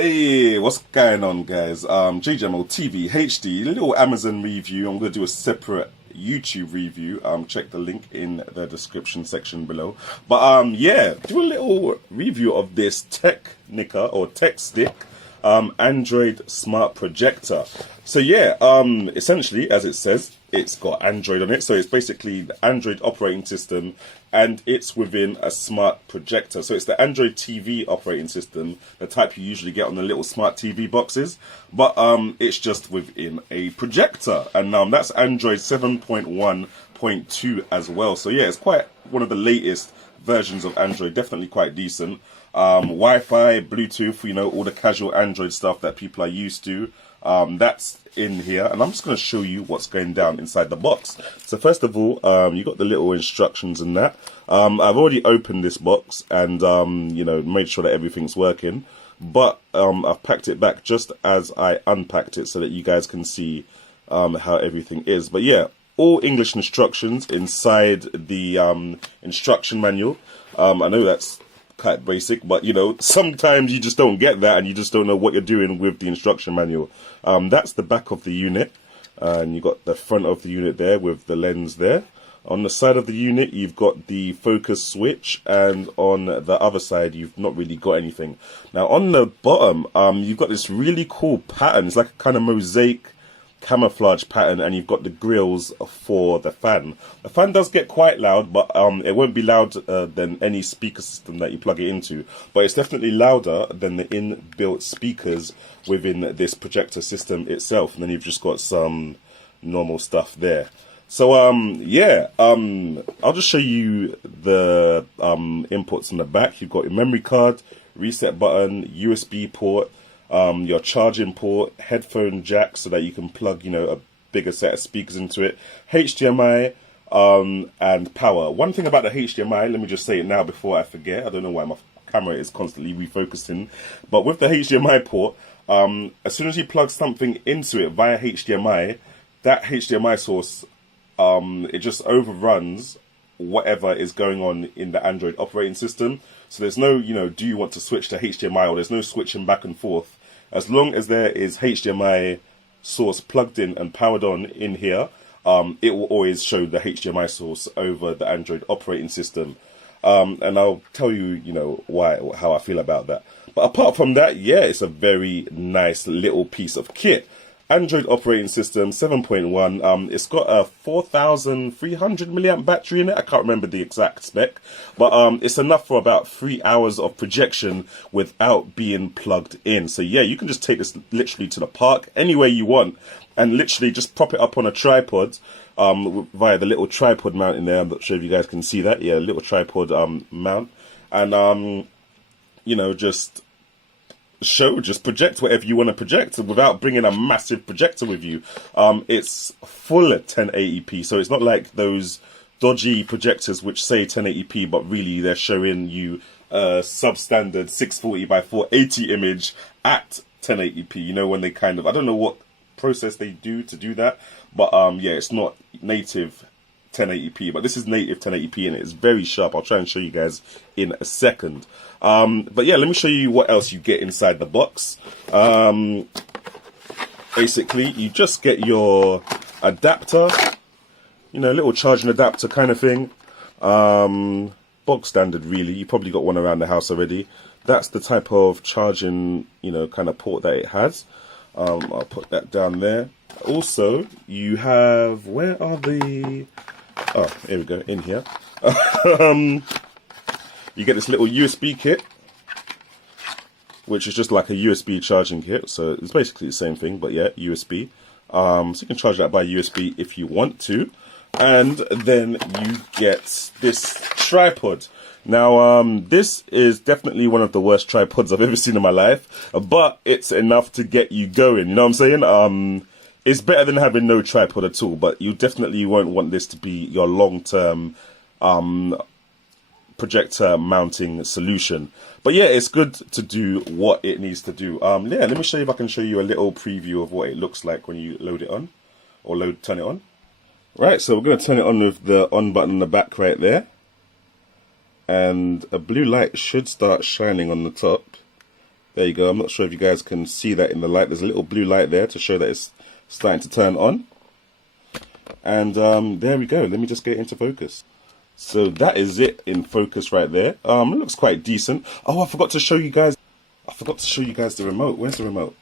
Hey, what's going on, guys? Jamo TV HD, little Amazon review. I'm going to do a separate YouTube review. Check the link in the description section below. But yeah, do a little review of this TECHSTICK or TECHSTICK Android smart projector. So yeah, essentially, as it says, it's got Android on it. So it's basically the Android operating system, and it's within a smart projector. So it's the Android TV operating system, the type you usually get on the little smart TV boxes, but it's just within a projector. And that's Android 7.1.2 as well. So yeah, it's quite one of the latest versions of Android, definitely quite decent. Wi-Fi, Bluetooth, you know, all the casual Android stuff that people are used to. That's in here, and I'm just going to show you what's going down inside the box. So first of all, you got the little instructions in that. I've already opened this box and you know, made sure that everything's working, but I've packed it back just as I unpacked it so that you guys can see how everything is. But yeah, all English instructions inside the instruction manual. I know that's quite basic, but you know, sometimes you just don't get that and you just don't know what you're doing with the instruction manual. That's the back of the unit, and you got the front of the unit there with the lens there. On the side of the unit you've got the focus switch, and on the other side you've not really got anything. Now on the bottom you've got this really cool pattern. It's like a kind of mosaic camouflage pattern, and you've got the grills for the fan. The fan does get quite loud, but it won't be louder than any speaker system that you plug it into, but it's definitely louder than the inbuilt speakers within this projector system itself. And then you've just got some normal stuff there. So yeah, I'll just show you the inputs in the back. You've got your memory card, reset button, USB port, your charging port, headphone jack so that you can plug, you know, a bigger set of speakers into it, HDMI, and power. One thing about the HDMI, let me just say it now before I forget. I don't know why my camera is constantly refocusing, but with the HDMI port, as soon as you plug something into it via HDMI, that HDMI source, it just overruns whatever is going on in the Android operating system. So there's no, you know, do you want to switch to HDMI, or there's no switching back and forth. As long as there is HDMI source plugged in and powered on in here, it will always show the HDMI source over the Android operating system. And I'll tell you, you know, how I feel about that. But apart from that, yeah, it's a very nice little piece of kit. Android operating system 7.1. It's got a 4,300 milliamp battery in it. I can't remember the exact spec, but it's enough for about 3 hours of projection without being plugged in. So yeah, you can just take this literally to the park anywhere you want, and literally just prop it up on a tripod via the little tripod mount in there. I'm not sure if you guys can see that. Yeah, little tripod mount, and you know, just project whatever you want to project without bringing a massive projector with you. It's full 1080p, so it's not like those dodgy projectors which say 1080p but really they're showing you a substandard 640 by 480 image at 1080p. You know, when they kind of, I don't know what process they do to do that, but yeah, it's not native 1080p, but this is native 1080p and it's very sharp. I'll try and show you guys in a second. But yeah, let me show you what else you get inside the box. Basically, you just get your adapter, you know, little charging adapter kind of thing. Bog standard, really. You probably got one around the house already. That's the type of charging, you know, kind of port that it has. I'll put that down there. Also, you have, where are the... Oh, here we go, in here. You get this little USB kit, which is just like a USB charging kit. So it's basically the same thing, but yeah, USB. So you can charge that by USB if you want to. And then you get this tripod. Now, this is definitely one of the worst tripods I've ever seen in my life, but it's enough to get you going. You know what I'm saying? It's better than having no tripod at all, but you definitely won't want this to be your long-term projector mounting solution. But yeah, it's good to do what it needs to do. Yeah, let me show you if I can show you a little preview of what it looks like when you load it on, or turn it on. Right, so we're going to turn it on with the on button in the back right there. And a blue light should start shining on the top. There you go. I'm not sure if you guys can see that in the light. There's a little blue light there to show that it's starting to turn on. And there we go. Let me just get into focus. So that is it in focus right there. It looks quite decent. Oh, I forgot to show you guys. The remote. Where's the remote?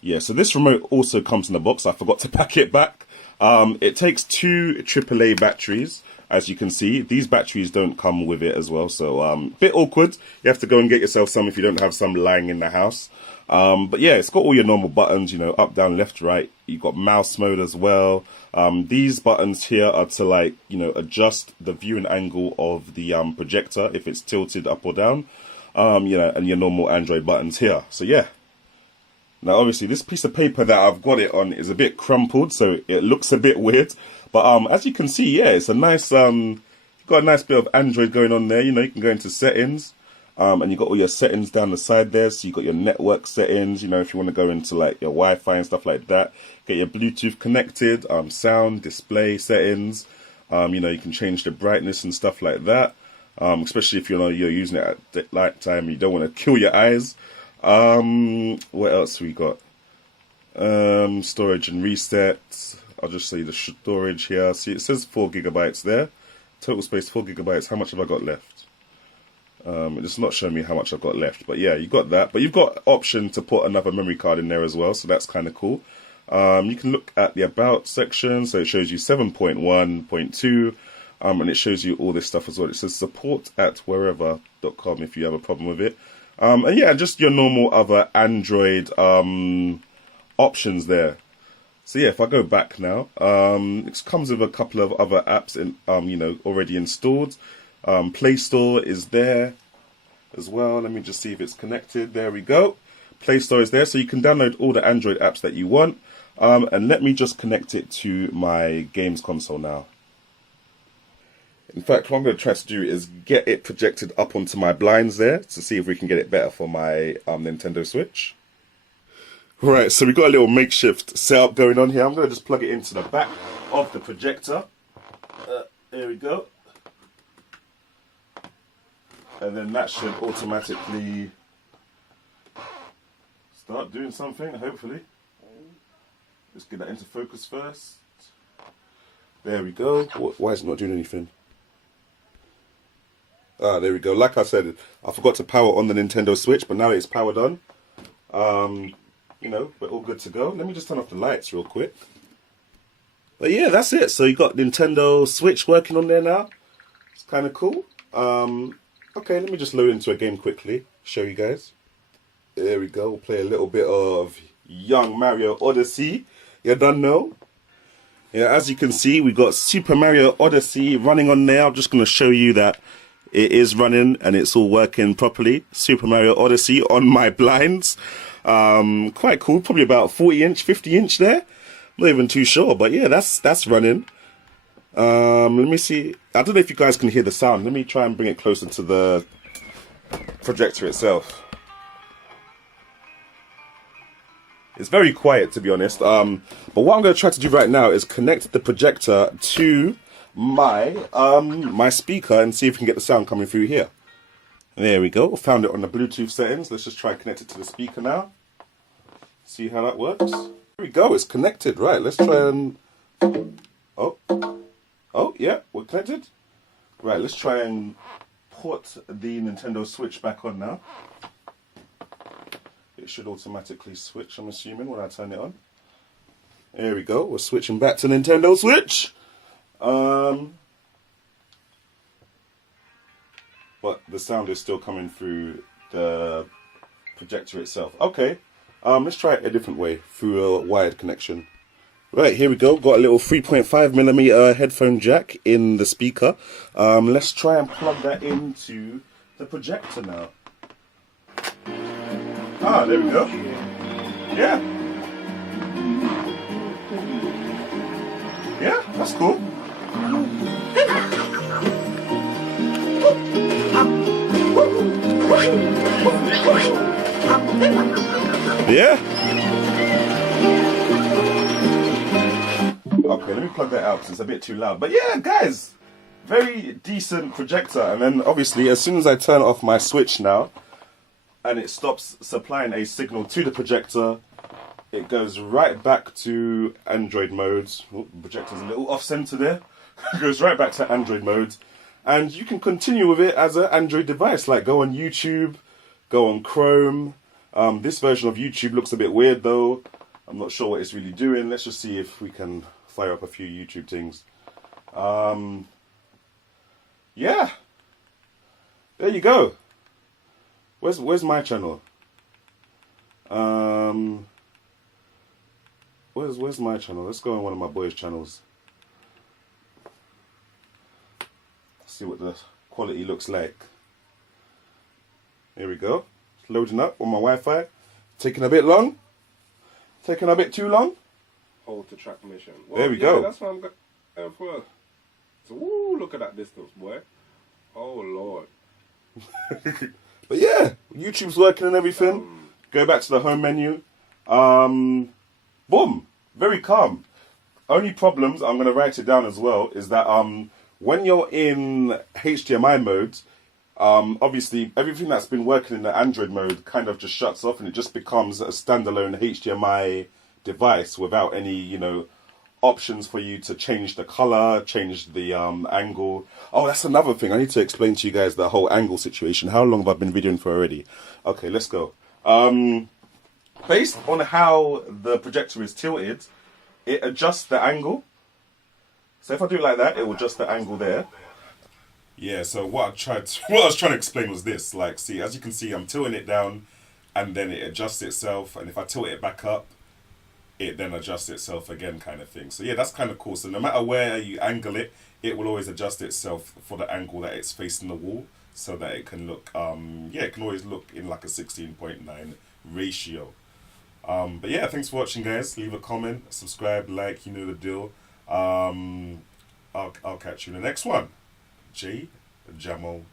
Yeah, so this remote also comes in the box. I forgot to pack it back. It takes 2 AAA batteries. As you can see, these batteries don't come with it as well, so a bit awkward. You have to go and get yourself some if you don't have some lying in the house. But yeah, it's got all your normal buttons, you know, up, down, left, right. You've got mouse mode as well. These buttons here are to, like, you know, adjust the viewing angle of the projector if it's tilted up or down. You know, and your normal Android buttons here. So yeah. Now obviously this piece of paper that I've got it on is a bit crumpled, so it looks a bit weird. But as you can see, yeah, it's a nice you've got a nice bit of Android going on there. You know, you can go into settings, and you've got all your settings down the side there. So you've got your network settings, you know, if you want to go into like your Wi-Fi and stuff like that. Get your Bluetooth connected, sound, display settings. You know, you can change the brightness and stuff like that. Especially if you're using it at night time, you don't want to kill your eyes. What else we got? Storage and reset. I'll just show you the storage here. See, it says 4 GB there. Total space 4 GB. How much have I got left? It's not showing me how much I've got left, but yeah, you got that. But you've got option to put another memory card in there as well, so that's kind of cool. You can look at the about section, so it shows you 7.1.2. And it shows you all this stuff as well. It says support at wherever.com if you have a problem with it. And yeah, just your normal other Android options there. So yeah, if I go back now, it comes with a couple of other apps in, you know, already installed. Play Store is there as well. Let me just see if it's connected. There we go. Play Store is there, so you can download all the Android apps that you want. And let me just connect it to my games console now. In fact, what I'm going to try to do is get it projected up onto my blinds there to see if we can get it better for my Nintendo Switch. Right, so we've got a little makeshift setup going on here. I'm going to just plug it into the back of the projector. There we go. And then that should automatically start doing something, hopefully. Let's get that into focus first. There we go. Why is it not doing anything? Ah, there we go. Like I said, I forgot to power on the Nintendo Switch, but now it's powered on. You know, we're all good to go. Let me just turn off the lights real quick. But yeah, that's it. So you got Nintendo Switch working on there now. It's kind of cool. Okay, let me just load into a game quickly. Show you guys. There we go. We'll play a little bit of Young Mario Odyssey. You don't know? Yeah, as you can see, we got Super Mario Odyssey running on there. I'm just going to show you that it is running and it's all working properly. Super Mario Odyssey on my blinds. Quite cool. Probably about 40 inch, 50 inch there. Not even too sure, but yeah, that's running. Let me see. I don't know if you guys can hear the sound. Let me try and bring it closer to the projector itself. It's very quiet, to be honest. But what I'm going to try to do right now is connect the projector to my my speaker and see if we can get the sound coming through here. There we go. Found it on the Bluetooth settings. Let's just try and connect it to the speaker now. See how that works. Here we go. It's connected. Right. Let's try and... Oh, yeah. We're connected. Right. Let's try and put the Nintendo Switch back on now. It should automatically switch, I'm assuming, when I turn it on. There we go. We're switching back to Nintendo Switch. But the sound is still coming through the projector itself. Okay. Let's try it a different way, through a wired connection. Right, here we go. Got a little 3.5mm headphone jack in the speaker. Let's try and plug that into the projector now. Ah, there we go. Yeah. Yeah, that's cool. Yeah. Okay, let me plug that out because it's a bit too loud. But yeah, guys, very decent projector. And then obviously, as soon as I turn off my Switch now, and it stops supplying a signal to the projector. It goes right back to Android mode. Oh, the projector's a little off center there. It goes right back to Android mode, and you can continue with it as an Android device. Like go on YouTube, go on Chrome. This version of YouTube looks a bit weird though. I'm not sure what it's really doing. Let's just see if we can fire up a few YouTube things. Yeah, there you go. Where's my channel? Where's my channel? Let's go on one of my boys' channels. See what the quality looks like. Here we go. It's loading up on my Wi-Fi. Taking a bit long. Taking a bit too long. Hold to track mission. Well, there we go. That's what I'm going for. So, woo, look at that distance, boy. Oh, Lord. But yeah, YouTube's working and everything. Go back to the home menu. Boom. Very calm. Only problems, I'm going to write it down as well, is that when you're in HDMI mode, obviously everything that's been working in the Android mode kind of just shuts off and it just becomes a standalone HDMI device without any, you know, options for you to change the color, change the angle. Oh, that's another thing. I need to explain to you guys the whole angle situation. How long have I been videoing for already? Okay, let's go. Based on how the projector is tilted, it adjusts the angle. So if I do it like that, it will adjust the angle there. Yeah, so what I was trying to explain was this. Like, see, as you can see, I'm tilting it down and then it adjusts itself. And if I tilt it back up, it then adjusts itself again, kind of thing. So yeah, that's kind of cool. So no matter where you angle it, it will always adjust itself for the angle that it's facing the wall, so that it can look, yeah, it can always look in like a 16:9 ratio. But yeah, thanks for watching, guys. Leave a comment, subscribe, like, you know the deal. I'll catch you in the next one. Jamo.